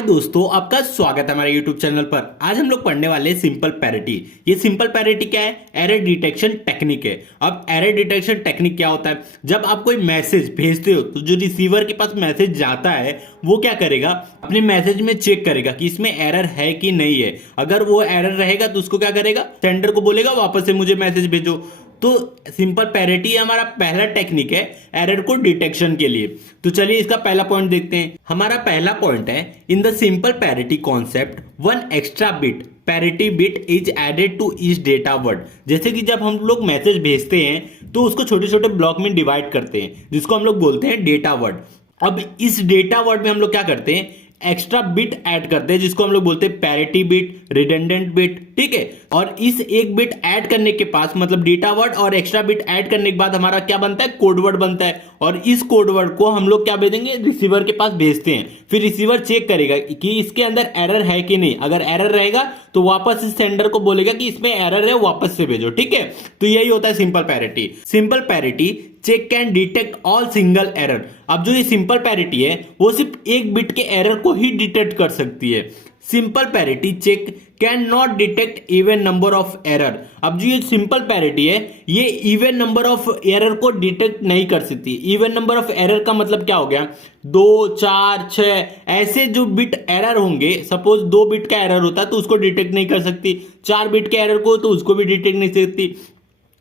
हाय दोस्तों, आपका स्वागत है हमारे YouTube चैनल पर। आज हम लोग पढ़ने वाले हैं सिंपल पैरिटी। ये सिंपल पैरिटी क्या है? एरर डिटेक्शन टेक्निक है। अब एरर डिटेक्शन टेक्निक क्या होता है? जब आप कोई मैसेज भेजते हो तो जो रिसीवर के पास मैसेज जाता है वो क्या करेगा, अपने मैसेज में चेक करेगा कि इसमें एरर है कि नहीं है। अगर वो एरर रहेगा तो उसको क्या करेगा, सेंडर को बोलेगा वापस से मुझे मैसेज भेजो। तो सिंपल पैरिटी हमारा पहला टेक्निक है एरर को डिटेक्शन के लिए। तो चलिए इसका पहला पॉइंट देखते हैं। हमारा पहला पॉइंट है, in the simple parity concept one extra bit parity bit is added to each data word. जैसे कि जब हम लोग मैसेज भेजते हैं तो उसको छोटे छोटे ब्लॉक में डिवाइड करते हैं जिसको हम लोग बोलते हैं डेटा वर्ड। अब इस डेटा वर्ड में हम लोग क्या करते हैं, एक्स्ट्रा बिट ऐड करते हैं जिसको हम लोग बोलते हैं पैरिटी बिट, रिडंडेंट बिट। ठीक है, और इस एक बिट ऐड करने के पास मतलब डेटा वर्ड और एक्स्ट्रा बिट ऐड करने के बाद हमारा क्या बनता है, कोड वर्ड बनता है। और इस कोड वर्ड को हम लोग क्या भेजेंगे, रिसीवर के पास भेजते हैं। फिर रिसीवर चेक करेगा कि इसके अंदर एरर है कि नहीं। अगर एरर रहेगा तो वापस इस सेंडर को बोलेगा कि इसमें एरर है, वापस से भेजो। ठीक है, तो यही होता है simple parity. Simple parity check can detect all single error. अब जो ये सिंपल पैरिटी है वो सिर्फ एक बिट के एरर को ही डिटेक्ट कर सकती है। Simple parity check can not detect even number of error. अब जो ये सिंपल पैरिटी है ये इवन नंबर ऑफ एरर को डिटेक्ट नहीं कर सकती। इवन नंबर ऑफ एरर का मतलब क्या हो गया, 2, 4, 6 ऐसे जो बिट एरर होंगे। सपोज 2 बिट का एरर होता है तो उसको डिटेक्ट नहीं कर सकती, 4 बिट के एरर को तो उसको भी डिटेक्ट नहीं कर सकती।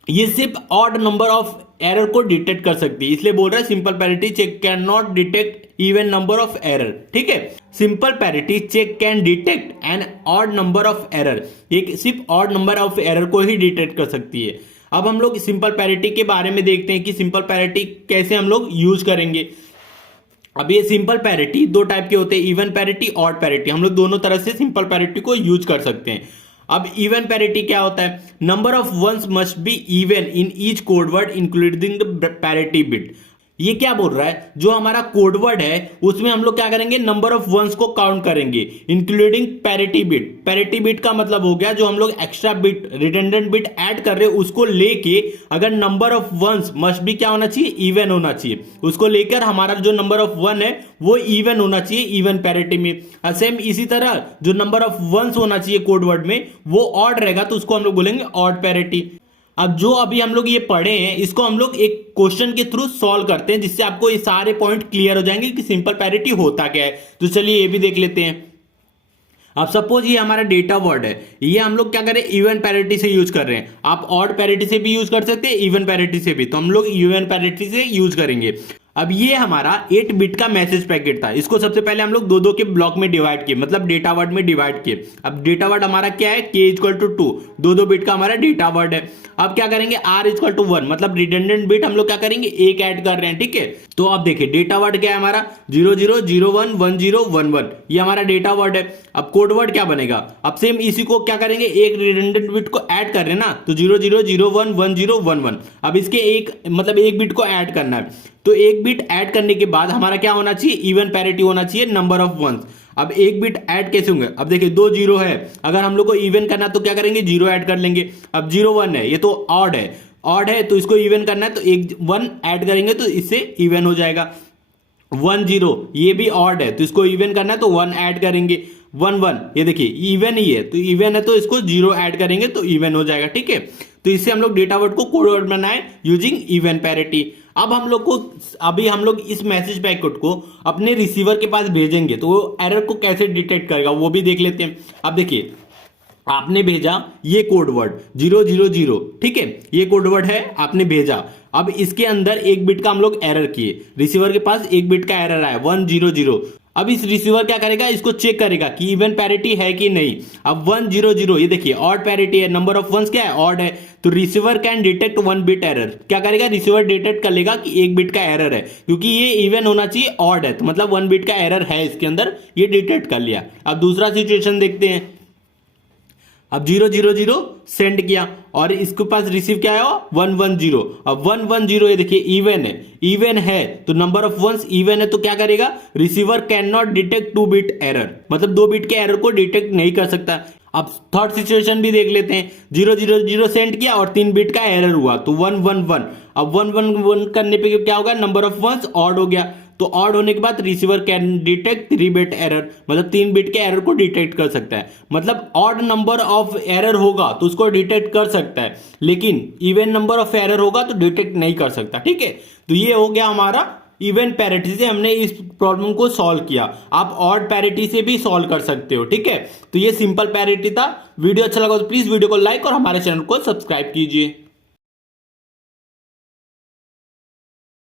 ये सिर्फ ऑड नंबर ऑफ एरर को डिटेक्ट कर सकती है, इसलिए बोल रहा है simple parity check can not detect even number of error. ठीक है, simple parity check can detect an odd number of error. ये सिर्फ ऑड नंबर ऑफ एरर को ही डिटेक्ट कर सकती है। अब हम लोग सिंपल पैरिटी के बारे में देखते हैं कि सिंपल पैरिटी कैसे हम लोग यूज करेंगे। अब ये सिंपल पैरिटी दो टाइप के होते हैं, इवन पैरिटी, ऑड पैरिटी। हम लोग दोनों तरह से सिंपल पैरिटी को यूज कर सकते हैं। अब इवन पैरिटी क्या होता है, number of ones must be even in each code word including the parity bit. ये क्या बोल रहा है, जो हमारा कोड वर्ड है उसमें हम लोग क्या करेंगे, नंबर ऑफ वंस को काउंट करेंगे including parity bit. Parity bit का मतलब हो गया जो हम लोग extra bit, redundant bit add कर रहे हैं उसको लेके अगर number of ones must be क्या होना चाहिए, इवन होना चाहिए। उसको लेकर हमारा जो नंबर ऑफ वन है वो इवन होना चाहिए इवन पैरिटी में। सेम इसी तरह जो नंबर ऑफ वंस होना चाहिए कोड वर्ड में वो ऑड रहेगा तो उसको हम लोग बोलेंगे ऑड पैरिटी। अब जो अभी हम लोग ये पढ़े हैं इसको हम लोग एक क्वेश्चन के थ्रू सॉल्व करते हैं जिससे आपको ये सारे पॉइंट क्लियर हो जाएंगे कि सिंपल पैरिटी होता क्या है। तो चलिए ये भी देख लेते हैं। अब सपोज ये हमारा डेटा वर्ड है, ये हम लोग क्या करें, इवन पैरिटी से यूज कर रहे हैं। आप ऑड पैरिटी से भी यूज कर सकते हैं, इवन पैरिटी से भी, तो हम लोग इवन पैरिटी से यूज करेंगे। अब ये हमारा 8 बिट का मैसेज पैकेट था, इसको सबसे पहले हम लोग 2-2 के ब्लॉक में डिवाइड किए, मतलब डेटा वर्ड में डिवाइड किए। अब डेटा वर्ड हमारा क्या है, k इक्वल टू 2, 2-2 बिट का हमारा डेटा वर्ड है। अब क्या करेंगे, r इक्वल टू 1, मतलब रिडंडेंट बिट हम लोग क्या करेंगे, एक ऐड कर रहे हैं। ठीक है, तो आप देखिए डेटा वर्ड क्या है हमारा 00011011, ये हमारा डेटा वर्ड है। अब कोड वर्ड क्या बनेगा, अब सेम इसी को क्या करेंगे, एक रिडंडेंट बिट को ऐड कर रहे हैं ना, तो 00011011। अब इसके एक मतलब एक बिट को ऐड करना है, तो एक बिट ऐड करने के बाद हमारा क्या होना चाहिए, इवन पैरिटी होना चाहिए नंबर ऑफ वंस। अब एक बिट ऐड कैसे होंगे, अब देखिए 2 0 है, अगर हम लोग को इवन करना तो क्या करेंगे, 0 ऐड कर लेंगे। अब 0 1 है, ये तो ऑड है, ऑड है तो इसको इवन करना है तो एक 1 ऐड करेंगे तो इससे इवन हो जाएगा। 1 0 ये भी ऑड है तो इसको इवन करना है तो 1 ऐड करेंगे। 1 1 ये देखिए इवन ही है, तो इवन है तो इसको 0 ऐड करेंगे तो इवन हो जाएगा। ठीक है, तो इससे हम लोग डेटा वर्ड को कोड वर्ड बनाए यूजिंग इवन पैरिटी। अब हम लोग को अभी हम लोग इस मैसेज पैकेट को अपने रिसीवर के पास भेजेंगे तो वो एरर को कैसे डिटेक्ट करेगा वो भी देख लेते हैं। अब देखिए आपने भेजा ये कोड वर्ड 000, ठीक है, ये कोड वर्ड है आपने भेजा। अब इसके अंदर एक बिट का हम लोग एरर किए, रिसीवर के पास एक बिट का एरर आया 100। अब इस रिसीवर क्या करेगा, इसको चेक करेगा कि इवन पैरिटी है कि नहीं। अब 100 ये देखिए ऑड पैरिटी है, नंबर ऑफ वंस क्या है, ऑड है, तो receiver can detect 1 bit error. क्या करेगा, रिसीवर डिटेक्ट कर लेगा कि एक बिट का एरर है, क्योंकि ये इवन होना चाहिए, ऑड है, तो मतलब 1 बिट का एरर है इसके अंदर, ये डिटेक्ट कर लिया। अब दूसरा सिचुएशन देखते हैं। अब 000 सेंड किया और इसके पास रिसीव क्या है 110। अब 110 ये देखिए इवन है, इवन है तो नंबर ऑफ वंस इवन है तो क्या करेगा, receiver can not detect 2 bit error, मतलब 2 बिट के एरर को डिटेक्ट नहीं कर सकता। अब थर्ड सिचुएशन भी देख लेते हैं। 000 सेंड किया और 3 बिट का एरर हुआ तो 111। अब 111 करने पे क्या होगा, नंबर ऑफ वंस ऑड हो गया तो ऑड होने के बाद receiver can detect 3 bit error, मतलब 3 बिट के एरर को डिटेक्ट कर सकता है। मतलब ऑड नंबर ऑफ एरर होगा तो उसको डिटेक्ट कर सकता है, लेकिन इवन नंबर ऑफ एरर होगा तो डिटेक्ट नहीं कर सकता। ठीक है, तो ये हो गया हमारा इवन पैरिटी से हमने इस प्रॉब्लम को सॉल्व किया। आप ऑड पैरिटी से भी सॉल्व कर सकते हो। ठीक है, तो ये सिंपल पैरिटी था। वीडियो अच्छा लगा तो प्लीज वीडियो को लाइक और हमारे चैनल को सब्सक्राइब कीजिए।